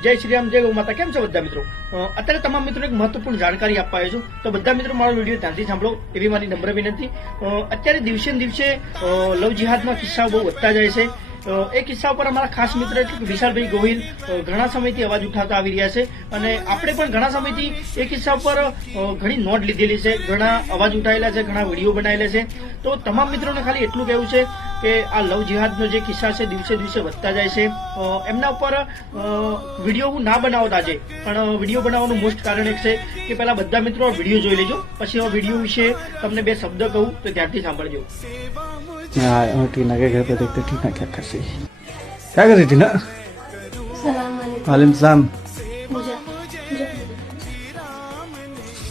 જય શ્રી રામ, જય ગૌ માતા. કેમ છો બધા મિત્રો? અત્યારે તમામ મિત્રોને એક મહત્વપૂર્ણ જાણકારી આપવા આવ્યો છું, તો બધા મિત્રો મારો વિડીયો ધ્યાનથી સાંભળો એવી મારી નમ્ર વિનંતી. અત્યારે દિવસે ને દિવસે લવ જિહાદના કિસ્સાઓ બહુ વધતા જાય છે. એ કિસ્સા ઉપર અમારા ખાસ મિત્ર એટલે કે વિશાલભાઈ ગોહિલ ઘણા સમયથી અવાજ ઉઠાવતા આવી રહ્યા છે અને આપણે પણ ઘણા સમયથી એ કિસ્સા ઉપર ઘણી નોંધ લીધેલી છે, ઘણા અવાજ ઉઠાવેલા છે, ઘણા વિડીયો બનાવેલા છે. તો તમામ મિત્રોને ખાલી એટલું કહેવું છે કે આ લવ જિહાદનો જે કિસ્સા છે દિવસે દિવસે વધતા જાય છે. એમના ઉપર વિડીયો હું ના બનાવતા આજે, પણ વિડીયો બનાવવાનું મોસ્ટ કારણ એક છે કે પહેલા બધા મિત્રો વિડીયો જોઈ લેજો, પછી આ વિડીયો વિશે તમને બે શબ્દ કહું તો ધ્યાનથી सामभळजो. हाँ टीना के घर पे देखते टीना क्या कर रही है, क्या कर रही टीना? वालेकुम सलाम.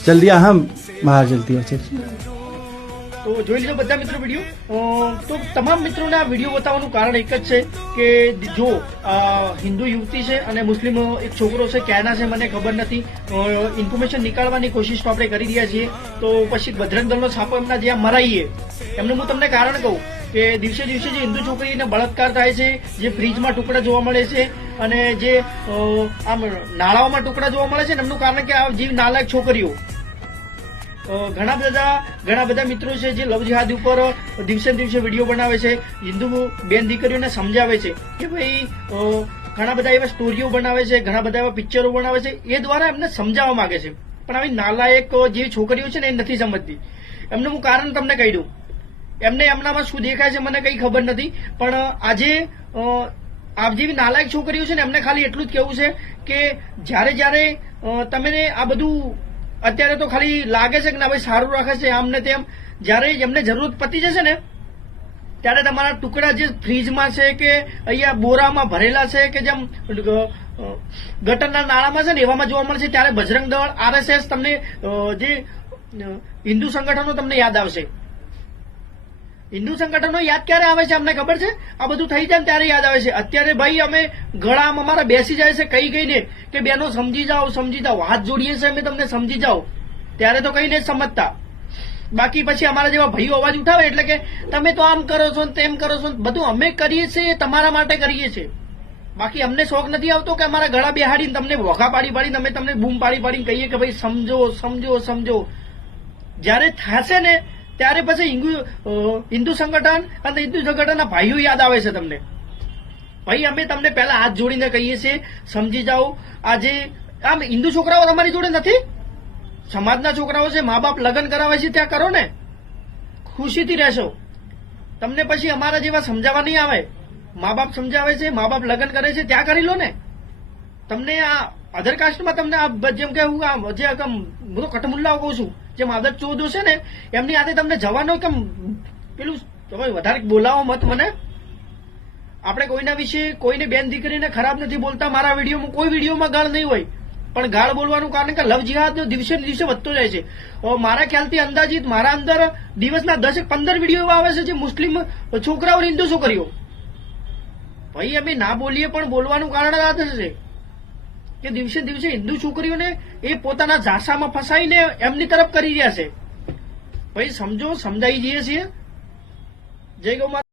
जल्दी आ, हम बाहर जल्दी आ. चल તો જોઈ લીધો બધા મિત્રો વિડીયો. તો તમામ મિત્રોને આ વિડીયો બતાવવાનું કારણ એક જ છે કે જો હિન્દુ યુવતી છે અને મુસ્લિમ એક છોકરો છે, ક્યાંના છે મને ખબર નથી, ઇન્ફોર્મેશન નીકાળવાની કોશિશ તો આપણે કરી રહ્યા છીએ. તો પછી બજરંગ દળનો છાપો એમના જ્યાં મરાઈએ એમનું હું તમને કારણ કહું કે દિવસે દિવસે જે હિન્દુ છોકરીને બળાત્કાર થાય છે, જે ફ્રીજમાં ટુકડા જોવા મળે છે અને જે આમ નાળાઓમાં ટુકડા જોવા મળે છે ને, એમનું કારણ કે આ જીવ નાલાયક છોકરીઓ ઘણા બધા મિત્રો છે જે લવ જિહાદ ઉપર દિવસે દિવસે વિડીયો બનાવે છે, હિન્દુ બેન દીકરીઓને સમજાવે છે કે ભાઈ ઘણા બધા એવા સ્ટોરીઓ બનાવે છે, ઘણા બધા એવા પિક્ચરો બનાવે છે, એ દ્વારા એમને સમજાવવા માંગે છે. પણ આવી નાલાયક જે છોકરીઓ છે ને એ નથી સમજતી. એમનું હું કારણ તમને કહી દઉં. એમને એમનામાં શું દેખાય છે મને કઈ ખબર નથી, પણ આજે આ જેવી નાલાયક છોકરીઓ છે ને એમને ખાલી એટલું જ કહેવું છે કે જ્યારે તમે આ બધું અત્યારે તો ખાલી લાગે છે કે ના ભાઈ સારું રાખે છે આમ ને તેમ, જ્યારે એમને જરૂરત પતી જશે ને ત્યારે તમારા ટુકડા જે ફ્રીજમાં છે કે અહીંયા બોરામાં ભરેલા છે કે જેમ ગટરના નાળામાં છે ને એવામાં જોવા મળશે, ત્યારે બજરંગ દળ, RSS તમને જે હિન્દુ સંગઠનો તમને યાદ આવશે. હિન્દુ સંગઠનો યાદ ક્યારે આવે છે અમને ખબર છે? આ બધું થઈ જાય ત્યારે યાદ આવે છે. અત્યારે ભાઈ અમે ગળામાં અમારા બેસી જાય છે કઈ કઈને કે બેનો સમજી જાઓ, હાથ જોડીએ છે અમે તમને સમજી જાઓ, ત્યારે તો કઈ નહીં સમજતા. બાકી પછી અમારા જેવા ભાઈઓ અવાજ ઉઠાવે એટલે કે તમે તો આમ કરો છો ને તેમ કરો છો, બધું અમે કરીએ છીએ તમારા માટે કરીએ છીએ. બાકી અમને શોખ નથી આવતો કે અમારા ગળા બેહાડીને તમને વોખા પાડીને અમે તમને બૂમ પાડીને કહીએ કે ભાઈ સમજો. જ્યારે થશે ને ત્યારે પછી હિન્દુ સંગઠન અને હિન્દુ સંગઠનના ભાઈઓ યાદ આવે છે તમને. ભાઈ અમે તમને પહેલા હાથ જોડીને કહીએ છીએ સમજી જાઓ. આજે આમ હિન્દુ છોકરાઓ તમારી જોડે નથી, સમાજના છોકરાઓ છે, મા બાપ લગ્ન કરાવે છે ત્યાં કરો ને, ખુશીથી રહેશો. તમને પછી અમારા જેવા સમજાવવા નહીં આવે. મા બાપ સમજાવે છે, મા બાપ લગ્ન કરે છે ત્યાં કરી લો ને. તમને આ અધર કાસ્ટમાં તમને જેમ કે હું જે બધો કટમુલ્લાઓ કહું છું, જે માદર ચોદો છે ને એમની આદે તમને જવાનો કેમ પેલું તમે વધારે બોલાવો મત મને. આપણે કોઈના વિશે કોઈને બેન દીકરીને ખરાબ નથી બોલતા. મારા વિડીયોમાં કોઈ વિડીયોમાં ગાળ નહીં હોય, પણ ગાળ બોલવાનું કારણ કે લવ જિહાદ દિવસે ને દિવસે વધતો જાય છે. મારા ખ્યાલથી અંદાજિત મારા અંદર દિવસના 10-15 વિડીયો એવા આવે છે જે મુસ્લિમ છોકરાઓ હિન્દુ છોકરીઓ. ભાઈ અમે ના બોલીએ પણ બોલવાનું કારણ આ થશે કે દિવસે દિવસે હિન્દુ છોકરીઓને એ પોતાના ઝાંસામાં ફસાઈને એમની તરફ કરી રહ્યા છે. ભાઈ સમજો, સમજાઈ જઈએ છીએ. જય ગૌ માતા.